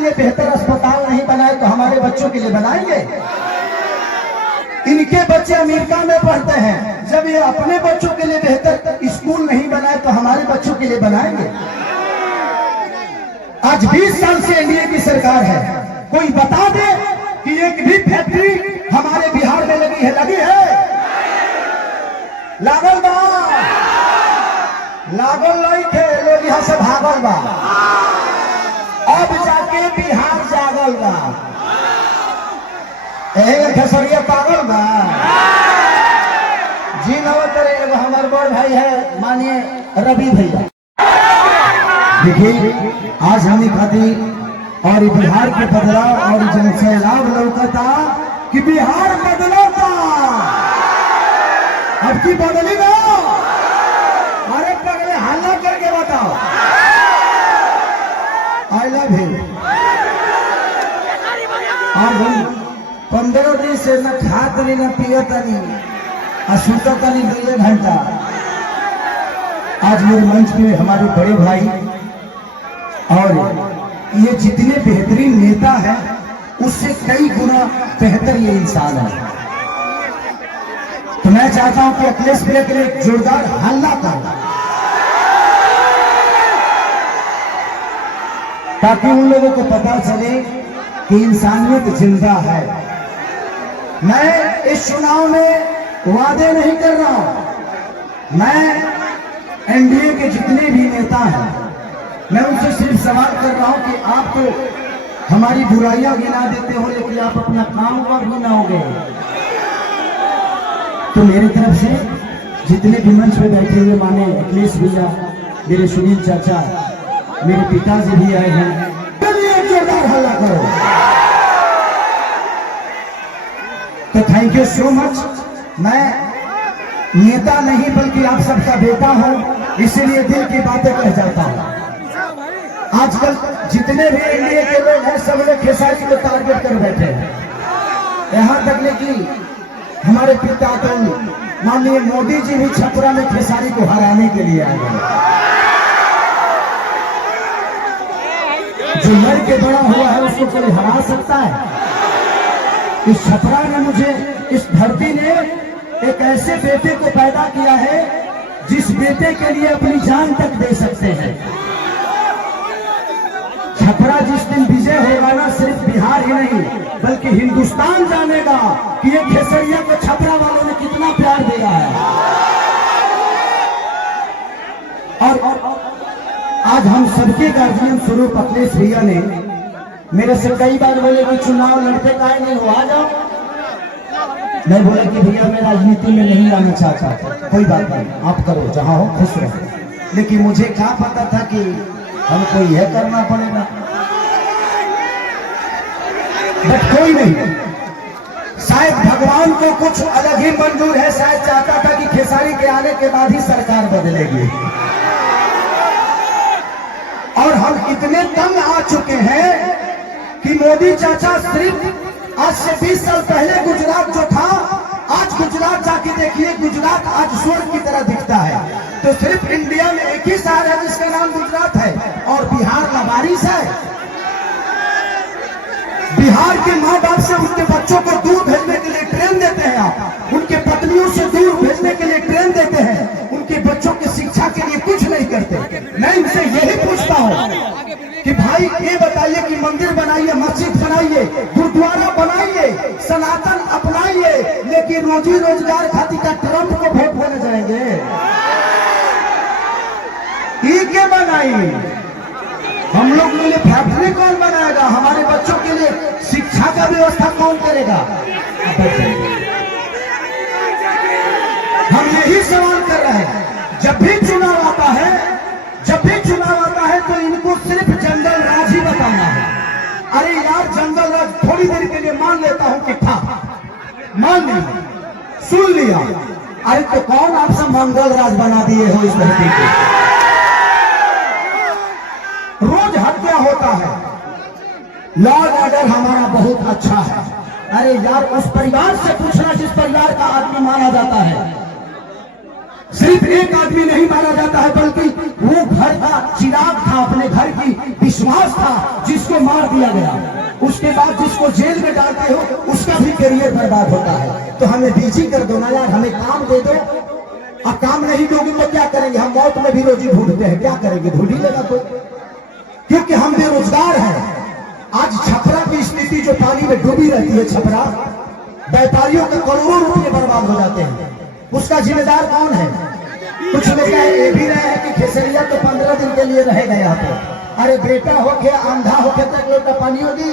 लिए बेहतर अस्पताल नहीं बनाए तो हमारे बच्चों के लिए बनाएंगे? इनके बच्चे अमेरिका में पढ़ते हैं, जब ये अपने बच्चों के लिए बेहतर स्कूल नहीं बनाए तो हमारे बच्चों के लिए बनाएंगे? आज 20 साल से एनडीए की सरकार है, कोई बता दे कि एक भी फैक्ट्री हमारे बिहार में लगी है? लगी है? लागल बा? लागल नहीं थे, लोग यहाँ से भागल बा। अब जाके बिहार जागल बा। खेसरिया पागल बा जी। नवतरे एगो हमारे बड़ भाई है, मानिए रवि भैया। देखिए आज हमें खातिर और बिहार के बदलाव और जन सैलाब लौकता कि बिहार बदलता। अब की बदली ना? अरे पगले हल्ला करके बताओ। I love you. और हम 15 दिन से न खात नहीं न पियत नहीं, सुतत नहीं 2 घंटा। आज मेरे मंच पे हमारे बड़े भाई और ये जितने बेहतरीन नेता हैं उससे कई गुना बेहतर ये इंसान है। तो मैं चाहता हूं कि अखिलेश भैया के लिए जोरदार हल्ला करें ताकि उन लोगों को पता चले कि इंसानियत जिंदा है। मैं इस चुनाव में वादे नहीं कर रहा हूं। मैं एनडीए के जितने भी नेता हैं मैं उनसे सिर्फ सवाल कर रहा हूं कि आप तो हमारी बुराइयां गिना देते हो लेकिन आप अपना काम पर गिनाओगे। तो मेरी तरफ से जितने भी मंच पे बैठे हुए माने अखिलेश भैया, मेरे सुनील चाचा, मेरे पिताजी भी आए हैं, जोरदार हल्ला करो। तो थैंक यू सो मच। मैं नेता नहीं बल्कि आप सबका बेटा हूं, इसीलिए दिल की बातें कह जाता हूं। आजकल जितने भी एनडीए के लोग हैं सब लोग खेसारी को टारगेट कर बैठे हैं। यहां तक कि हमारे पिता तो माननीय मोदी जी भी छपरा में खेसारी को हराने के लिए आए हैं। जो लड़ के बड़ा हुआ है उसको कोई हरा सकता है? इस छपरा ने मुझे, इस धरती ने एक ऐसे बेटे को पैदा किया है जिस बेटे के लिए अपनी जान तक दे सकते हैं। छपरा जिस दिन विजय होगा ना, सिर्फ बिहार ही नहीं बल्कि हिंदुस्तान जानेगा कि ये खेसरिया को छपरा वालों ने कितना प्यार दिया है। और आज हम सबके गार्जियन स्वरूप अखिलेश भैया ने मेरे से कई बार बोले कि चुनाव लड़ते काहे नहीं हो, आ जाओ। मैं बोला कि भैया मैं राजनीति में नहीं आना चाहता। कोई बात नहीं, आप करो, जहां हो खुश रहो। लेकिन मुझे क्या पता था कि हमको यह करना पड़ेगा। बट कोई नहीं, शायद भगवान को कुछ अलग ही मंजूर है। शायद चाहता था कि खेसारी के आने के बाद ही सरकार बदलेगी। और हम इतने तंग आ चुके हैं कि मोदी चाचा सिर्फ आज से 20 साल पहले गुजरात जो था, आज गुजरात जाके देखिए, गुजरात आज स्वर्ग की तरह दिखता है। तो सिर्फ इंडिया में एक ही शहर है जिसका नाम गुजरात है और बिहार लबारिश है। बिहार के माँ बाप से उनके बच्चों को दूर भेजने के लिए ट्रेन देते हैं आप, उनके पत्नियों से दूर भेजने के लिए ट्रेन देते हैं, उनके बच्चों की शिक्षा के लिए कुछ नहीं करते। मैं इनसे यही पूछता हूँ कि भाई ये बताइए कि मंदिर बनाइए, मस्जिद बनाइए, गुरुद्वारा बनाइए, सनातन अपनाइए, लेकिन रोजी रोजगार खातिर का ट्रंप को वोट होने जाएंगे? ये क्या बनाइए? हम लोग के लिए फैक्ट्री कौन बनाएगा? हमारे बच्चों के लिए शिक्षा का व्यवस्था कौन करेगा? हम यही सवाल कर रहे हैं। जब भी चुनाव आता है, जब भी चुनाव आता है तो इनको सिर्फ जंगल राज ही बताना है। अरे यार जंगल राज थोड़ी देर के लिए मान लेता हूं कि था, मान लिया, सुन लिया। अरे तो कौन आपसे मंगल राज बना दिए हो इस धरती को? रोज हत्या होता है, लॉ एंड ऑर्डर हमारा बहुत अच्छा है। अरे यार उस परिवार से पूछना जिस परिवार का आदमी माना जाता है। सिर्फ एक आदमी नहीं मारा जाता है, बल्कि वो घर का चिराग था, अपने घर की विश्वास था, जिसको मार दिया गया, उसके बाद जिसको जेल में डालते हो उसका भी करियर बर्बाद होता है। तो हमें बिजी कर दो ना यार, हमें काम दे दो। अब काम नहीं दोगे तो क्या करेंगे? हम मौत में भी रोजी ढूंढते हैं, क्या करेंगे? ढूंढ ही लेगा कोई, क्योंकि हम बेरोजगार हैं। आज छपरा की स्थिति जो पानी में डूबी रहती है, छपरा व्यापारियों के करोड़ों रुपये बर्बाद हो जाते हैं, उसका जिम्मेदार कौन है? कुछ लोग ये भी रहे हैं कि खेसरिया तो 15 दिन के लिए रहेगा यहाँ पे। अरे बेटा हो के अंधा होके तक लोटा पानी होगी।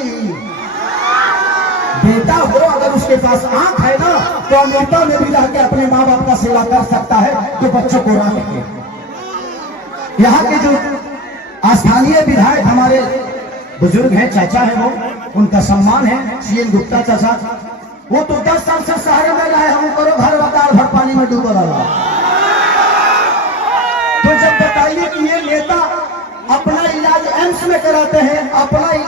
बेटा हो अगर उसके पास आंख है ना, तो अमेरिका में भी रह के अपने माँ बाप का सेवा कर सकता है, तो बच्चों को रख के। यहाँ के जो स्थानीय विधायक हमारे बुजुर्ग हैं, चाचा है, वो उनका सम्मान है, सीएन गुप्ता चाचा, वो तो 10 साल से शहर में रहे, हम करो घर वकार भर पानी में डूबा रहा। तो जब बताइए कि ये नेता अपना इलाज एम्स में कराते हैं, अपना इलाज